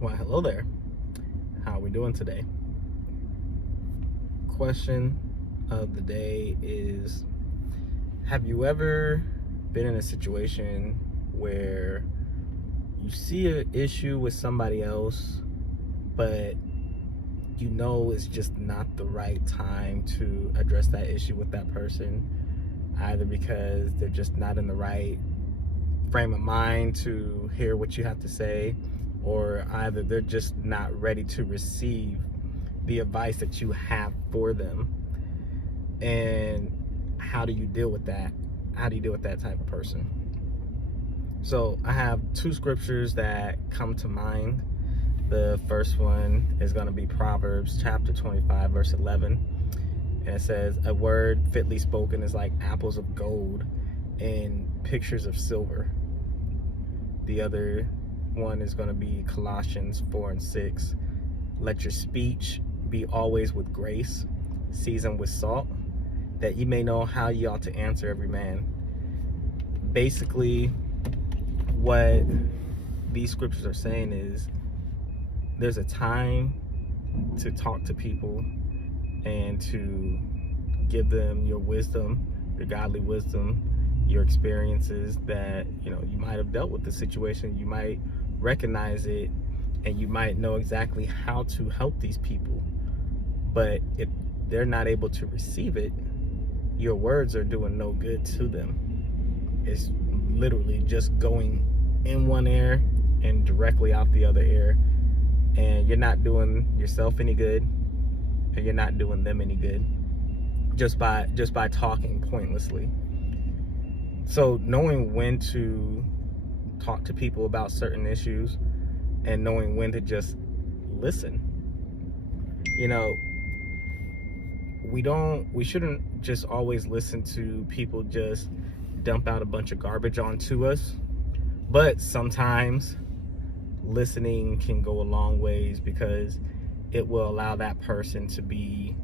Well, hello there. How are we doing today? Question of the day is, have you ever been in a situation where you see an issue with somebody else, but you know it's just not the right time to address that issue with that person, either because they're just not in the right frame of mind to hear what you have to say, or either they're just not ready to receive the advice that you have for them? And how do you deal with that? How do you deal with that type of person? So I have two scriptures that come to mind. The first one is going to be Proverbs chapter 25 verse 11, and it says, a word fitly spoken is like apples of gold and pictures of silver. The other one is going to be Colossians 4:6. Let your speech be always with grace, seasoned with salt, that you may know how you ought to answer every man. Basically, what these scriptures are saying is there's a time to talk to people and to give them your wisdom, your godly wisdom, your experiences that you might have dealt with the situation. You might recognize it, and you might know exactly how to help these people. But if they're not able to receive it, your words are doing no good to them. It's literally just going in one ear and directly out the other ear, and you're not doing yourself any good, and you're not doing them any good just by talking pointlessly. So knowing when to talk to people about certain issues and knowing when to just listen. We shouldn't just always listen to people just dump out a bunch of garbage onto us, but sometimes listening can go a long ways, because it will allow that person to be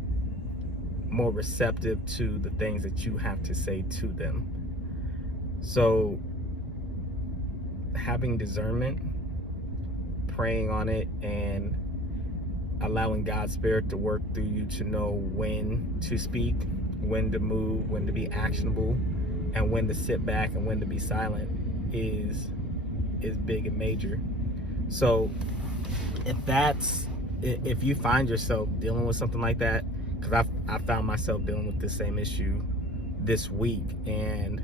more receptive to the things that you have to say to them. So having discernment, praying on it, and allowing God's Spirit to work through you to know when to speak, when to move, when to be actionable, and when to sit back and when to be silent is big and major. So if you find yourself dealing with something like that, because I found myself dealing with the same issue this week, and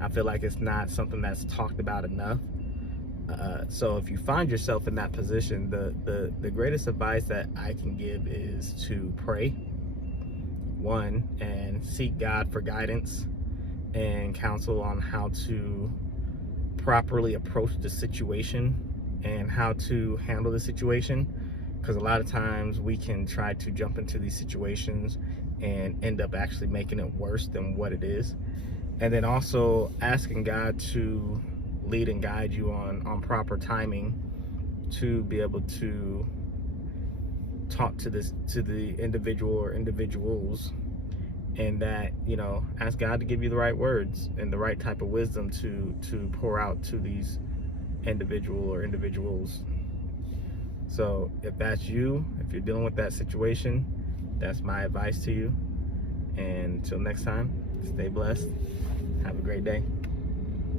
I feel like it's not something that's talked about enough. So if you find yourself in that position, the greatest advice that I can give is to pray, one, and seek God for guidance and counsel on how to properly approach the situation and how to handle the situation, because a lot of times we can try to jump into these situations and end up actually making it worse than what it is. And then also asking God to lead and guide you on proper timing to be able to talk to the individual or individuals, and that ask God to give you the right words and the right type of wisdom to pour out to these individual or individuals. So if that's you, if you're dealing with that situation, that's my advice to you. And until next time, stay blessed. Have a great day.